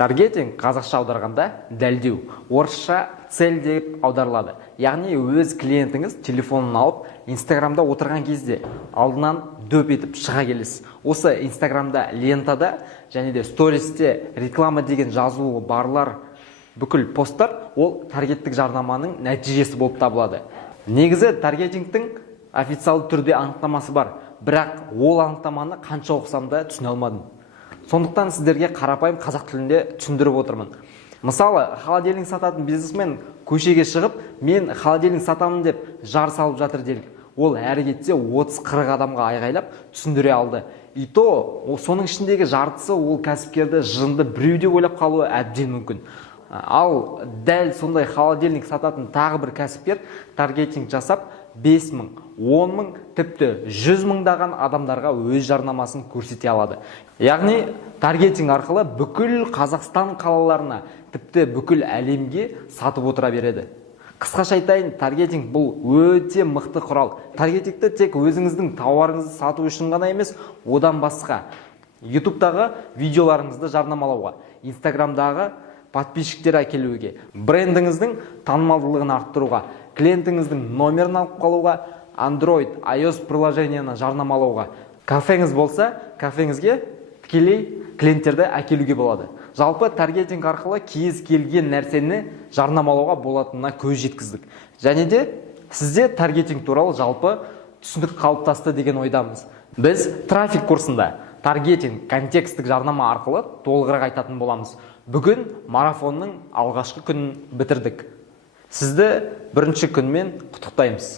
Таргетинг қазақша аударғанда дәлдеу, орысша цель деп аударылады. Яғни өз клиентіңіз телефонын алып, Инстаграмда отырған кезде алдынан дөп етіп шыға келесіз. Осы Инстаграмда лентада және де стористе реклама деген жазуы барлар бүкіл посттар ол таргеттік жарнаманың нәтижесі болып табылады. Негізі таргетингтің официалды түрде анықтамасы бар, бірақ ол анықтаманы қанша оқысам да түсіне алмадым. Сондықтан сіздерге қарапайым қазақ тілінде түсіндіріп отырмын. Мысалы, холодильник сататын бизнесмен көшеге шығып, мен холодильник сатамын деп жар салып жатыр делік. Ол әрі кетсе 30-40 адамға айғайлап түсіндіре алды. И то, соның ішіндегі жартысы ол кәсіпкерді жынды біреуде ойлап қалуы әбден мүмкін. Ал дәл сондай холодильник сататын тағы бір кәсіпкер таргетинг жасап 5 мың, 10 мың, тіпті 100 мыңдаған адамдарға өз жарнамасын көрсете алады. Яғни таргетинг арқылы бүкіл Қазақстан қалаларына, тіпті бүкіл әлемге сатып отыра береді. Қысқаша айтайын, таргетинг бұл өте мықты құрал. Таргетингті тек өзіңіздің тауарыңызды сату үшін ғана емес, одан басқа YouTube'дағы видеоларыңызды жарнамалауға, Instagram'дағы подписчиктер әкелуге, брендіңіздің танымалдылығын арттыруға, клиентіңіздің номерін алып қалуға, Android, iOS приложениені жарнамалауға. Кафеңіз болса, кафеңізге тікелей клиенттерді әкелуге болады. Жалпы таргетинг арқылы кез келген нәрсені жарнамалауға болатынына көз жеткіздік. Және де сізде таргетинг туралы жалпы түсінік қалыптасты деген ойдамыз. Біз трафик курсында таргетинг, контекстік жарнама арқылы толығырақ айтатын боламыз. Бүгін марафонның алғашқы күнін бітірдік. Сізді бірінші күнмен құттықтаймыз.